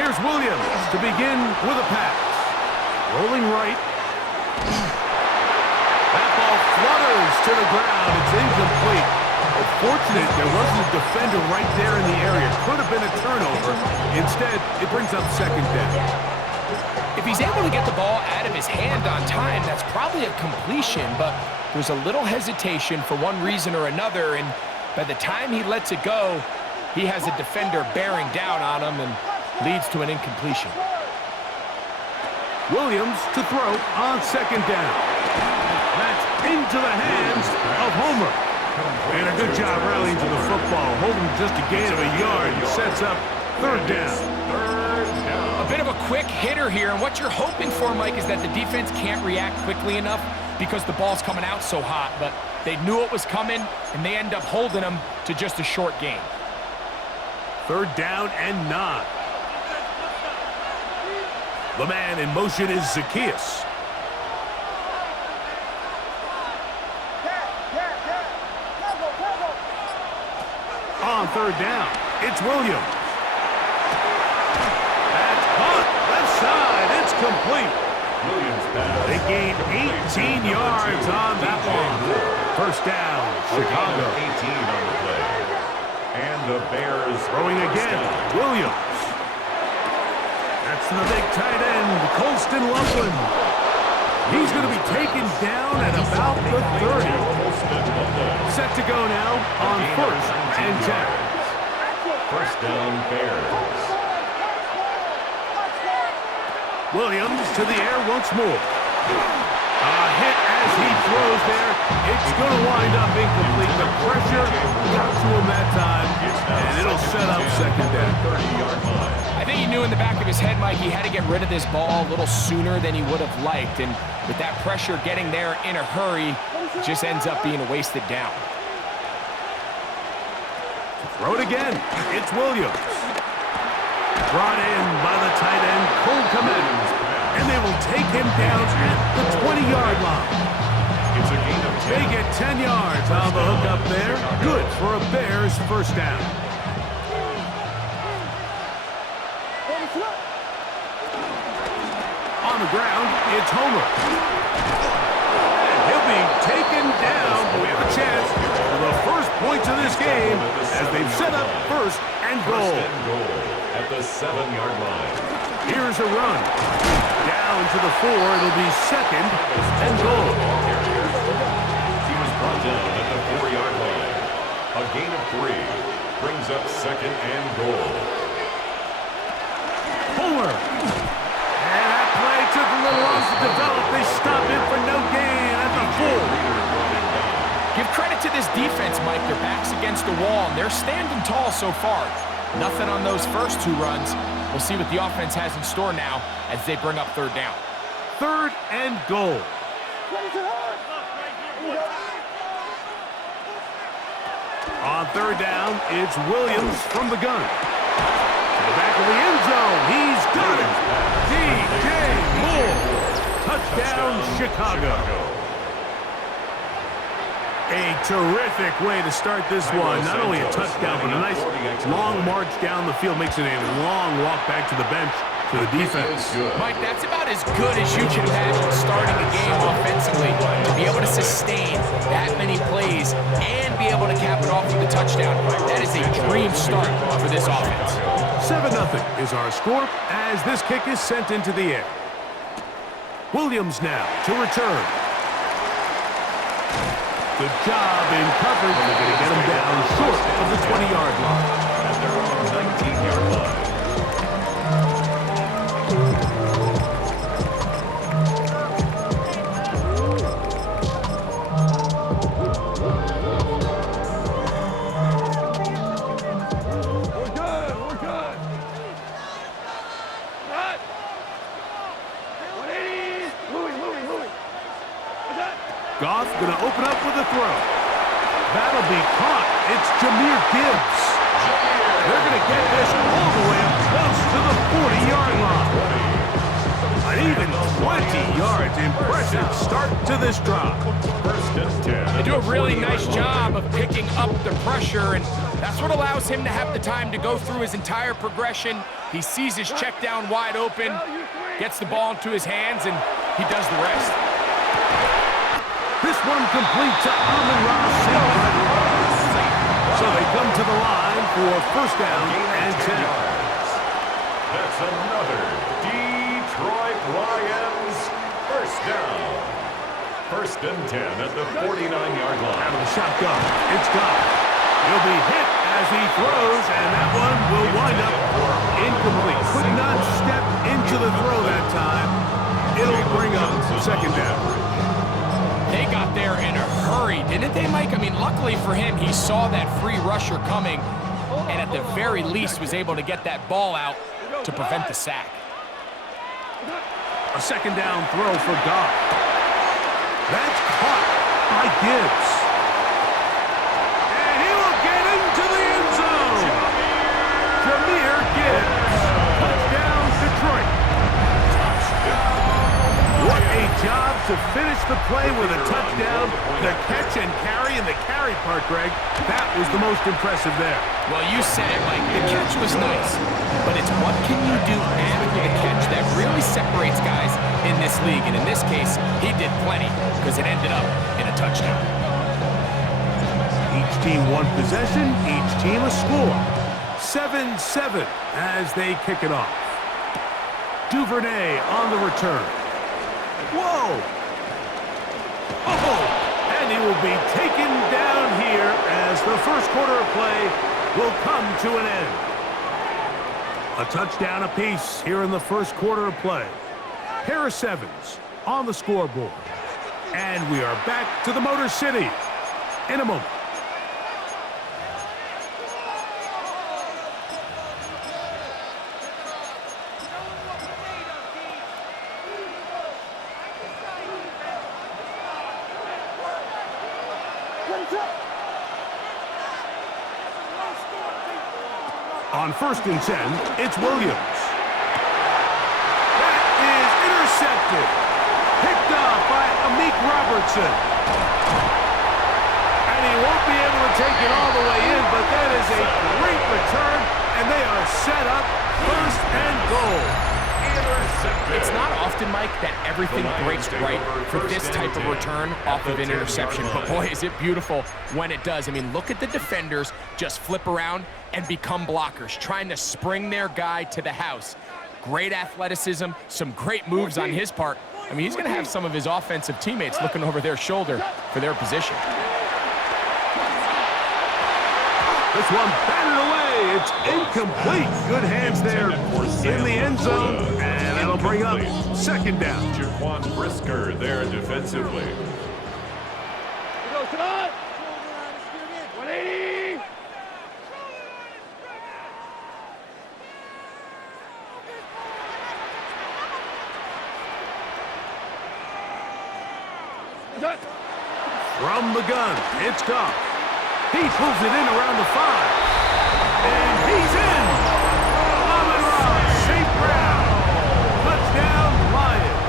Here's Williams to begin with a pass. Rolling right. That ball flutters to the ground. It's incomplete. Fortunate there wasn't a defender right there in the area. Could have been a turnover. Instead, it brings up second down. If he's able to get the ball out of his hand on time, that's probably a completion, but there's a little hesitation for one reason or another, and by the time he lets it go, he has a defender bearing down on him and leads to an incompletion. Williams to throw on second down. That's into the hands of Homer. And a good job rallying to the football, holding just a gain of a yard, and sets up third down. A bit of a quick hitter here, and what you're hoping for, Mike, is that the defense can't react quickly enough because the ball's coming out so hot, but they knew it was coming, and they end up holding them to just a short gain. Third down and 9. The man in motion is Zacchaeus. On third down, it's Williams. That's caught. Left side, it's complete. They gain 18 yards on that one. First down, Chicago. 18 on the play. And the Bears throwing again, Williams. That's the big tight end, Colston Loveland. He's going to be taken down at about the 30. Set to go now on first and 10. First down, Bears. Williams to the air once more. A hit as he throws there. It's going to wind up incomplete. The pressure got to him that time, and it'll set up second down. 30-yard line. I think he knew in the back of his head, Mike, he had to get rid of this ball a little sooner than he would have liked. And with that pressure getting there in a hurry, it just ends up being a wasted down. Throw it again. It's Williams. Brought in by the tight end, Cole Kmet. And they will take him down at the 20-yard line. It's a gain of 10. They get 10 yards on the hook up there. Good for a Bears first down. On the ground, it's Homer. And he'll be taken down. But we have a chance for the first points of this game as they've set up first and goal. First and goal at the 7-yard line. Here's a run. Down to the 4. It'll be second and goal. He was brought down at the 4-yard line. A gain of 3 brings up second and goal. Homer. And that play took a little long to develop. They stop it for no gain at the 4. Give credit to this defense, Mike. Their back's against the wall, and they're standing tall so far. Nothing on those first 2 runs. We'll see what the offense has in store now as they bring up third down. Third and goal. On third down, it's Williams from the gun. To the back of the end zone. He's got it. DJ Moore. Touchdown, Chicago. A terrific way to start this one. Not only a touchdown, but a nice long march down the field. Makes it a long walk back to the bench for the defense. Mike, that's about as good as you can imagine starting a game offensively. To be able to sustain that many plays and be able to cap it off with a touchdown, that is a dream start for this offense. 7-0 is our score as this kick is sent into the air. Williams now to return. Good job in coverage. They're going to get him down short of the 20-yard line. At their own 19-yard line. Goff going to open up with a throw. That'll be caught. It's Jahmyr Gibbs. They're going to get this all the way up close to the 40-yard line. An even 20-yard defense. Impressive start to this drive. First and 10. They do a really nice job of picking up the pressure, and that's what allows him to have the time to go through his entire progression. He sees his check down wide open, gets the ball into his hands, and he does the rest. This one complete to Amon-Ra. So they come to the line for first down and 10. That's another Detroit Lions first down. First and 10 at the 49-yard line. Out of the shotgun, it's Goff. He'll be hit as he throws, and that one will wind up incomplete. Could not step into the throw that time. It'll bring up second down. They got there in a hurry, didn't they, Mike? I mean, luckily for him, he saw that free rusher coming, and at the very least was able to get that ball out to prevent the sack. A second down throw for Goff. That's caught by Gibbs. And he will get into the end zone. Jahmyr Gibbs. Touchdown, Detroit. What a job to finish the play with a touchdown. The catch and carry, and the carry part, Greg, that was the most impressive there. Well, you said it, Mike. The catch was nice, but it's what can you do after the catch that really separates guys in this league. And in this case, he did plenty because it ended up in a touchdown. Each team one possession, each team a score. 7-7 as they kick it off. Duvernay on the return. Whoa! Oh! And he will be taken down here as the first quarter of play will come to an end. A touchdown apiece here in the first quarter of play. Pair of sevens on the scoreboard. And we are back to the Motor City in a moment. On first and 10, it's Williams. That is intercepted. Picked up by Amik Robertson. And he won't be able to take it all the way in, but that is a great return, and they are set up first and goal. It's not often, Mike, that everything breaks right for this type of return off of an interception. But boy, is it beautiful when it does. I mean, look at the defenders just flip around and become blockers, trying to spring their guy to the house. Great athleticism, some great moves on his part. I mean, he's going to have some of his offensive teammates looking over their shoulder for their position. This one batted away. It's incomplete. Good hands there in the end zone, and that'll bring up second down. Jaquan Brisker there defensively. Come on! 180! From the gun, it's Goff. He pulls it in around the 5. And he's in! Amon-Ra, St. Brown. Touchdown, Lions.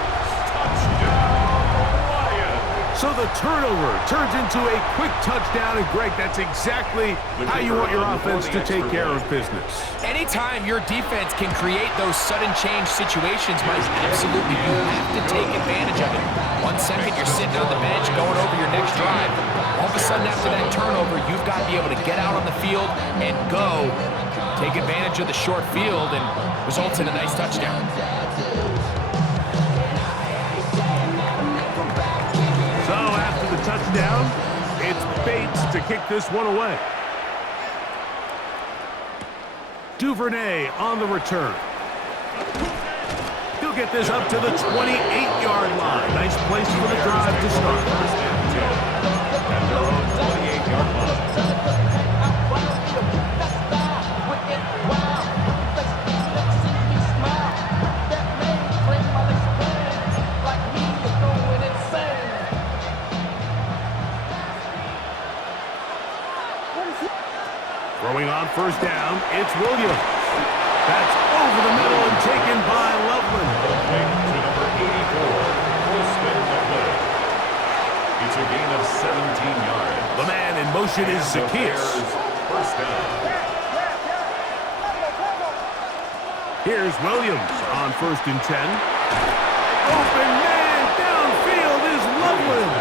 So the turnover turns into a quick touchdown, and Greg, that's exactly how you want your offense to take care of business. Anytime your defense can create those sudden change situations, Mike, absolutely, you have to take advantage of it. 1 second, you're sitting on the bench going over your next drive. All of a sudden, after that turnover, you've got to be able to get out on the field and go. Take advantage of the short field, and results in a nice touchdown. So after the touchdown, it's Bates to kick this one away. Duvernay on the return. He'll get this up to the 28-yard line. Nice place for the drive to start. First and 10 at their own 28-yard line. Throwing on first down, it's Williams. That's over the middle and taken by Loveland. To number 84, yards. The man in motion is Zacchaeus. First down. Here's Williams on 1st and 10. Open man downfield is Loveland.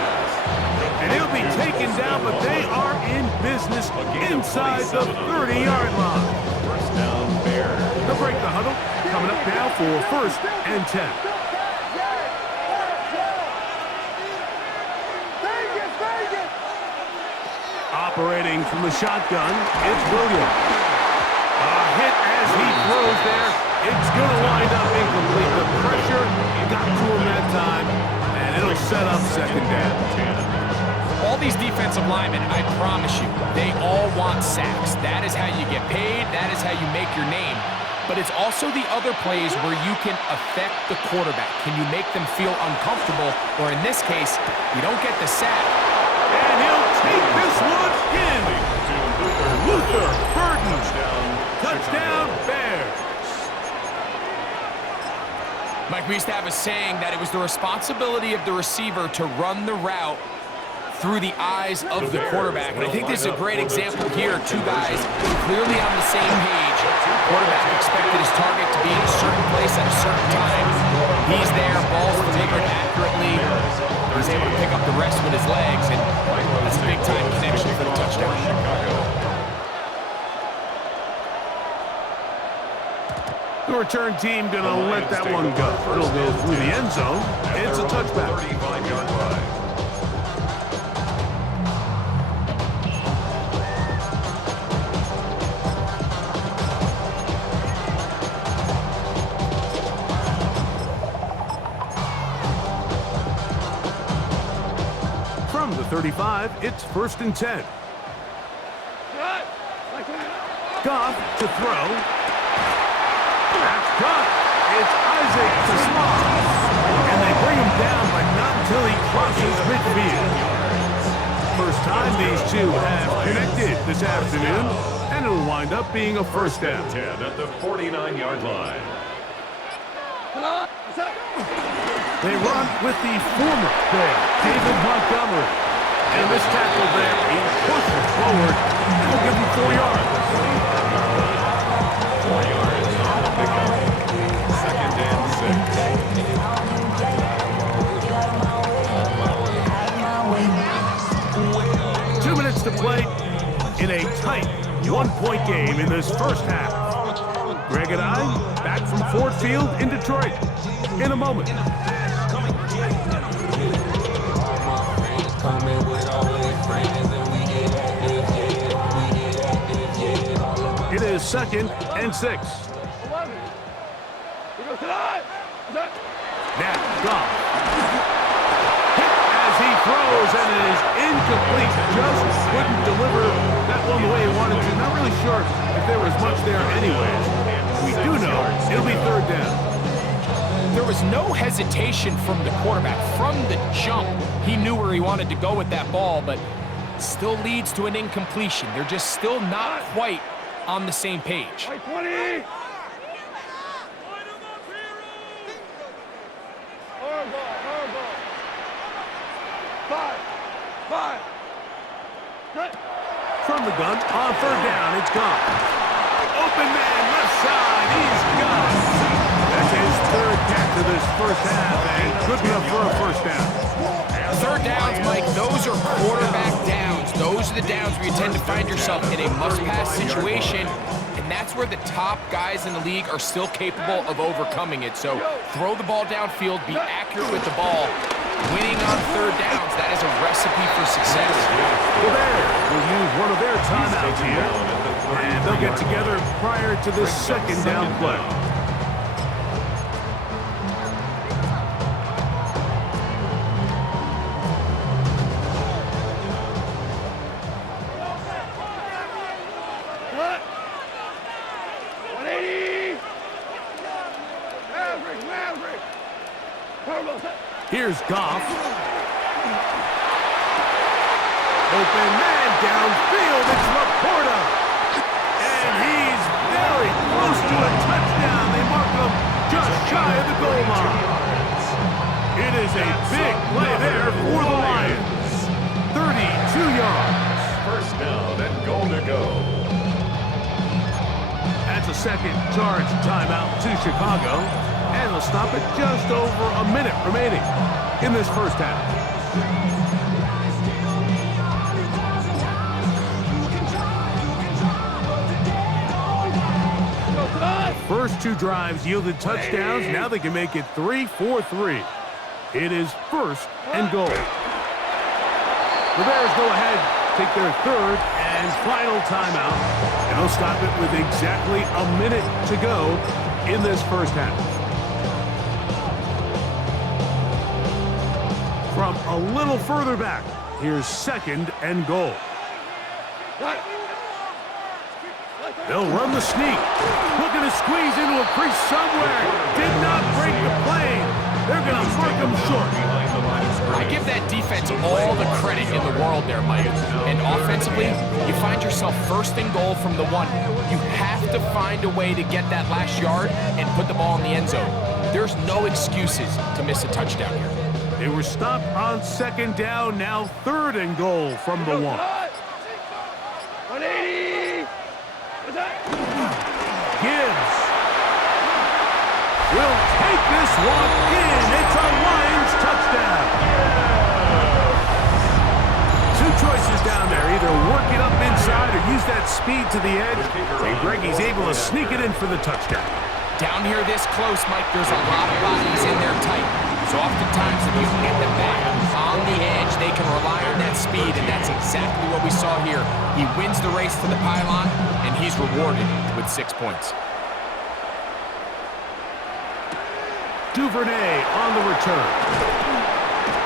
And he'll be taken down, but they are in business inside the 30-yard line. First down, Bears. They'll break the huddle. Coming up now for 1st and 10. Operating from the shotgun, it's Williams. A hit as he throws there. It's going to wind up incomplete. The pressure got to him that time, and it'll set up 2nd down. All these defensive linemen, I promise you, they all want sacks. That is how you get paid. That is how you make your name. But it's also the other plays where you can affect the quarterback. Can you make them feel uncomfortable? Or in this case, you don't get the sack. And he'll take this one in. Luther Burden. Touchdown, Bears. Mike, we used to have a saying that it was the responsibility of the receiver to run the route through the eyes of the quarterback. And I think this is a great example here. Two guys clearly on the same page. Quarterback expected his target to be in a certain place at a certain time. He's there, ball's delivered accurately. He's able to pick up the rest with his legs, and that's a big-time connection for the touchdown. The return team going to let that one go. It'll go through the end zone. It's a touchback. 35-yard line. From the 35, it's 1st and 10. Goff to throw. That's caught. It's Isaac to Small. And they bring him down, but not until he crosses midfield. First time these two have connected this afternoon, and it'll wind up being a 1st down. 10 at the 49-yard line. They run with the former Bear, David Montgomery. And this tackle there, he pushes forward. That'll give him 4 yards. 4 yards on the pickup. 2nd and 6. 2 minutes to play in a tight 1-point game in this first half. Greg and I back from Ford Field in Detroit in a moment. It is 2nd and 6. Now, Goff. Hit as he throws, and it is incomplete. Just couldn't deliver that one the way he wanted to. Not really sure if there was much there anyways. We do know it'll be 3rd down. There was no hesitation from the quarterback. From the jump, he knew where he wanted to go with that ball, but still leads to an incompletion. They're just still not quite on the same page. 20. From the gun, on 3rd down, it's gone. Open man, left side, he's gone. That's his 3rd catch of this first half, and good enough for a 1st down. 3rd downs, Mike, those are quarterback downs. Those are the downs where you tend to find yourself in a must-pass situation, and that's where the top guys in the league are still capable of overcoming it. So throw the ball downfield, be accurate with the ball. Winning on 3rd downs, that is a recipe for success. The Bears will use one of their timeouts here, and they'll get together prior to this 2nd down play. Here's Goff. Open man downfield. It's Laporta. And he's very close to a touchdown. They mark him just shy of the goal line. It is a big play there for the Lions. 30 yards. First down and goal to go. That's a second charge timeout to Chicago. And they'll stop it just over a minute remaining in this first half. First two drives yielded touchdowns. Now they can make it 3-4-3. It is first and goal. The Bears go ahead, take their third and final timeout, and they'll stop it with exactly a minute to go in this first half. From a little further back, here's second and goal. They'll run the sneak. Looking to squeeze into a crease somewhere. Did not break the plane. They're going to mark him short. I give that defense all the credit in the world there, Mike. And offensively, you find yourself first and goal from the 1. You have to find a way to get that last yard and put the ball in the end zone. There's no excuses to miss a touchdown here. They were stopped on second down, now third and goal from the 1. 180! Gibbs will take this one in. It's a Lions touchdown. Two choices down there. Either work it up inside or use that speed to the edge. And Greggy's able to sneak it in for the touchdown. Down here this close, Mike, there's a lot of bodies in there tight. So oftentimes if you can get them back on the edge, they can rely on that speed, and that's exactly what we saw here. He wins the race to the pylon, and he's rewarded with 6 points. Duvernay on the return.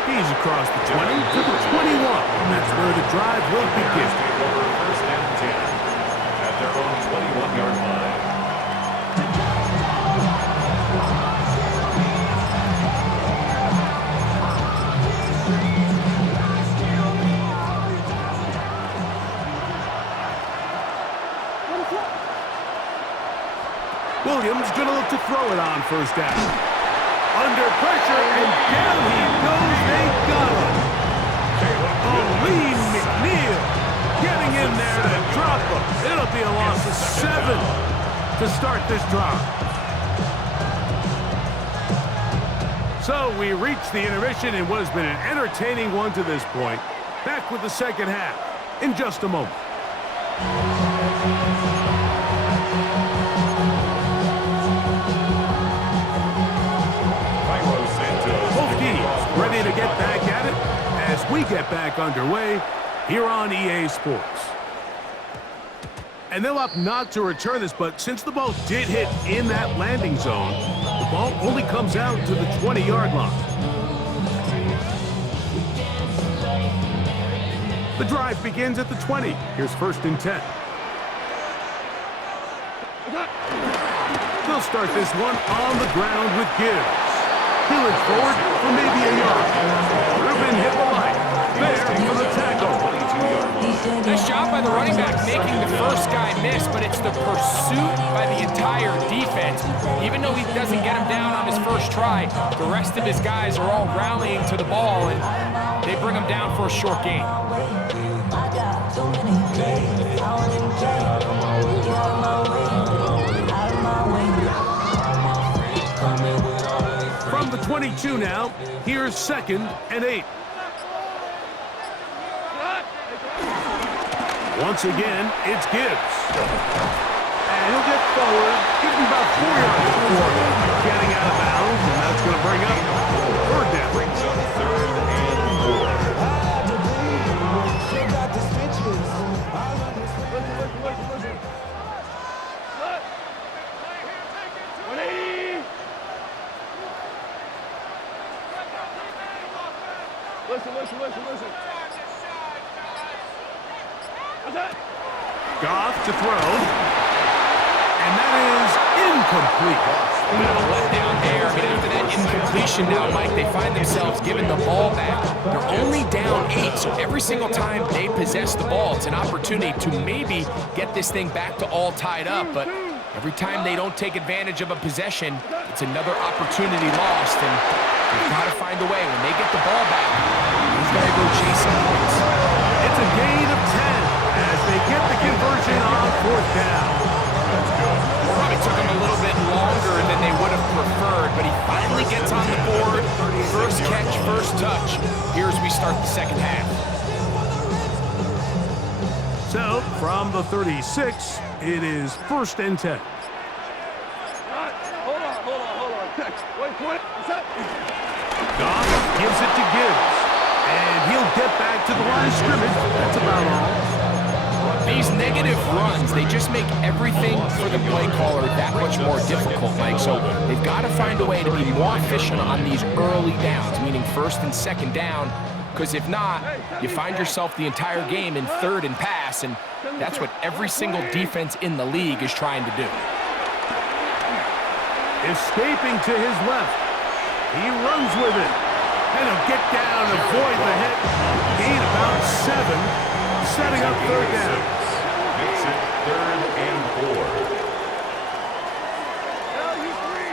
He's across the 20 to the 21. That's where the drive will begin. First and 10 at their own 21-yard line. Williams going to look to throw it on first down. Under pressure, and down he goes. They got him. Lee McNeil getting in there to drop him. It'll be a loss of 7 to start this drive. So we reach the intermission in what has been an entertaining one to this point. Back with the second half in just a moment. Ready to get back at it as we get back underway here on EA Sports. And they'll opt not to return this, but since the ball did hit in that landing zone, the ball only comes out to the 20-yard line. The drive begins at the 20. Here's first and 10. They'll start this one on the ground with Gibbs. He looks forward for maybe a yard. Reuben hit the line. There for the tackle. Nice job by the running back making the first guy miss, but it's the pursuit by the entire defense. Even though he doesn't get him down on his first try, the rest of his guys are all rallying to the ball, and they bring him down for a short gain. From the 22 now, here's second and 8. Once again, it's Gibbs. And he'll get forward, give him about 4 yards before getting out of bounds, and that's going to bring up third down. Brings up third and 4. Listen. Goff to throw. And that is incomplete. A bit of a letdown there. I mean, after that incompletion now, Mike, they find themselves giving the ball back. They're only down 8, so every single time they possess the ball, it's an opportunity to maybe get this thing back to all tied up. But every time they don't take advantage of a possession, it's another opportunity lost. And they've got to find a way. When they get the ball back, he's got to go chase some points. It's a gain of 10 as they get the conversion on 4th down. Probably took him a little bit longer than they would have preferred, but he finally gets on the board. First catch, first touch. Here as we start the second half. So, from the 36, it is 1st and 10. Hold on. Catch. Wait. What's that? Goff gives it to Gibbs. And he'll get back to the line of scrimmage. That's about all. These negative runs, they just make everything for the play caller that much more difficult, Mike. So they've got to find a way to be more efficient on these early downs, meaning 1st and 2nd down, because if not, you find yourself the entire game in 3rd and pass, and that's what every single defense in the league is trying to do. Escaping to his left. He runs with it. And he'll get down and avoid the hit. Gain about 7, setting up 3rd down. Makes it 3rd and 4. Value 3.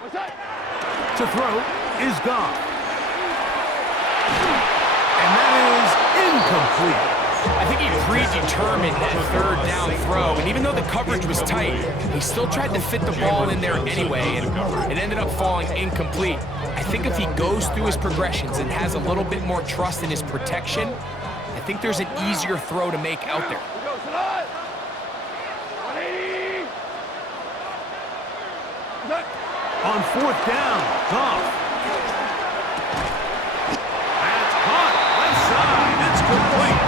What's that? To throw is Goff. And that is incomplete. I think he predetermined that 3rd down throw, and even though the coverage was tight, he still tried to fit the ball in there anyway, and it ended up falling incomplete. I think if he goes through his progressions and has a little bit more trust in his protection, I think there's an easier throw to make out there. We go tonight. 180. What's that? On 4th down, Goff. That's caught. Left side. It's complete.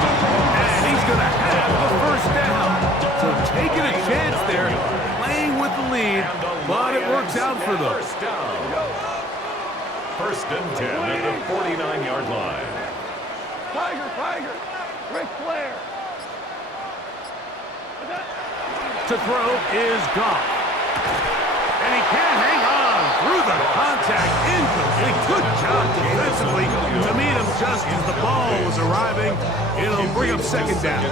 And he's going to have the 1st down. So taking a chance there, playing with the lead, but it works out for them. 1st down. 1st and 10 at the 49-yard line. Tiger. Ric Flair. What's that? To throw is Goff. And he can't hang on through the contact. Incomplete. Good job defensively to meet him just as the ball was arriving. It'll bring up 2nd down.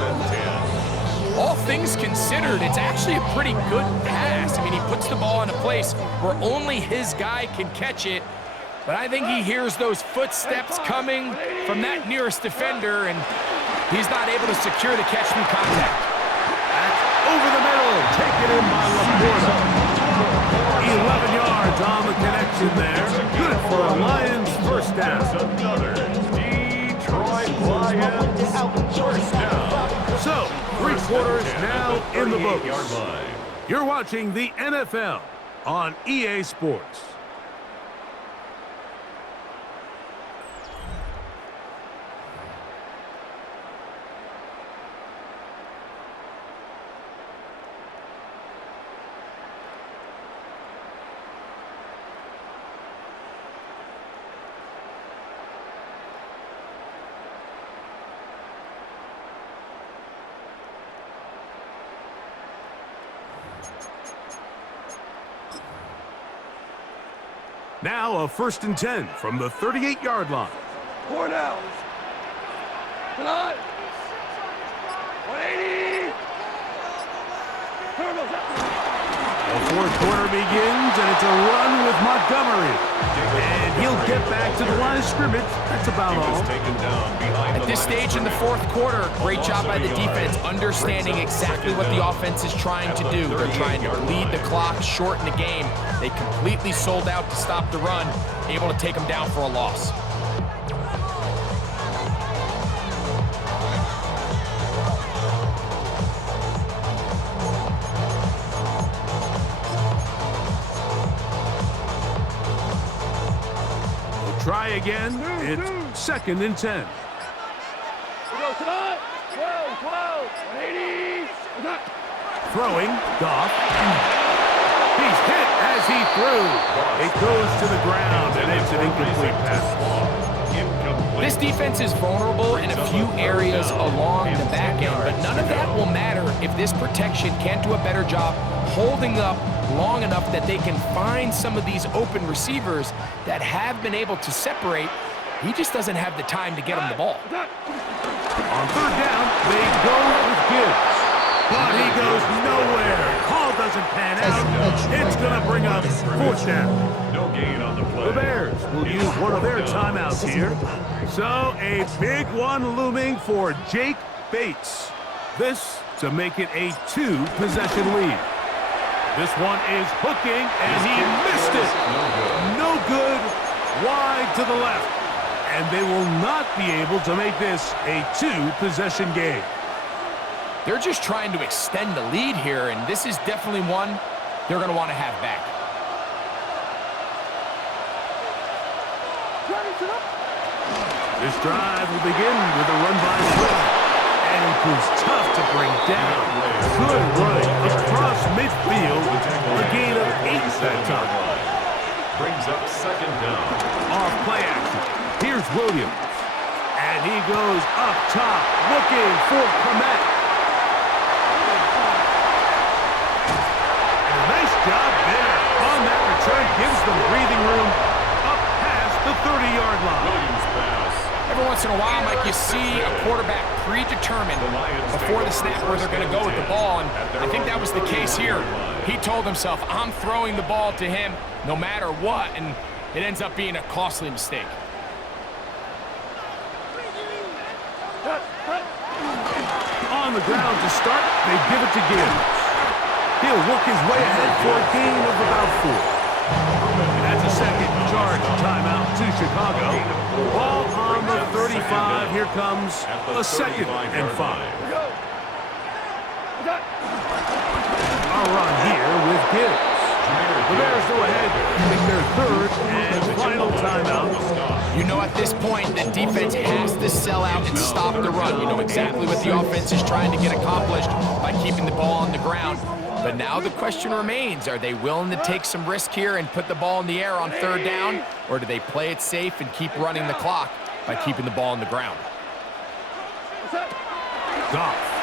All things considered, it's actually a pretty good pass. I mean, he puts the ball in a place where only his guy can catch it. But I think he hears those footsteps coming from that nearest defender, and he's not able to secure the catch through contact. That's over the middle. Taken in by Laporta. 11 yards on the connection there. Good for a Lions 1st down. Another Detroit Lions 1st down. So, 3 quarters now in the books. 38-yard line. You're watching the NFL on EA Sports. Now a 1st and 10 from the 38-yard line. 4 downs. Tonight. 180. Turtles out. The 4th quarter begins, and it's a run with Montgomery. And he'll get back to the line of scrimmage. That's about all. At this stage in the 4th quarter, great job by the defense, understanding exactly what the offense is trying to do. They're trying to bleed the clock, shorten the game. They completely sold out to stop the run, able to take them down for a loss. Try again. It's 2nd and 10. We go tonight. 12. 180. Throwing, Goff. He's hit as he threw. It goes to the ground, and it's an incomplete pass. This defense is vulnerable in a few areas along the back end, but none of that will matter if this protection can't do a better job holding up long enough that they can find some of these open receivers that have been able to separate, he just doesn't have the time to get him the ball. On third down, they go with Gibbs. But he goes nowhere. Call doesn't pan out. It's going to bring up fourth down. No gain on the play. The Bears will use one of their timeouts here. So a big one looming for Jake Bates. This to make it a 2-possession lead. This one is hooking, and he missed it. No good. Wide to the left. And they will not be able to make this a 2-possession game. They're just trying to extend the lead here, and this is definitely one they're going to want to have back. This drive will begin with a run by Swift. And it proves tough to bring down. Good running across midfield. A gain of 8 that time. Brings up second down. Off play action. Here's Williams. And he goes up top looking for Komet. And a nice job there on that return. Gives them breathing room up past the 30-yard line. Williams pass. Every once in a while, Mike, you see a quarterback predetermined before the snap where they're going to go with the ball, and I think that was the case here. He told himself, I'm throwing the ball to him no matter what, and it ends up being a costly mistake. On the ground to start, they give it to Gibbs. He'll work his way ahead for a gain of about 4. That's a second charge timeout to Chicago. Ball on the 35. Here comes a 2nd and 5. A run here with Gibbs. The Bears go ahead, take their 3rd and final timeout. You know at this point the defense has to sell out and stop the run. You know exactly what the offense is trying to get accomplished by keeping the ball on the ground. But now the question remains, are they willing to take some risk here and put the ball in the air on 3rd down? Or do they play it safe and keep running the clock by keeping the ball on the ground? Goff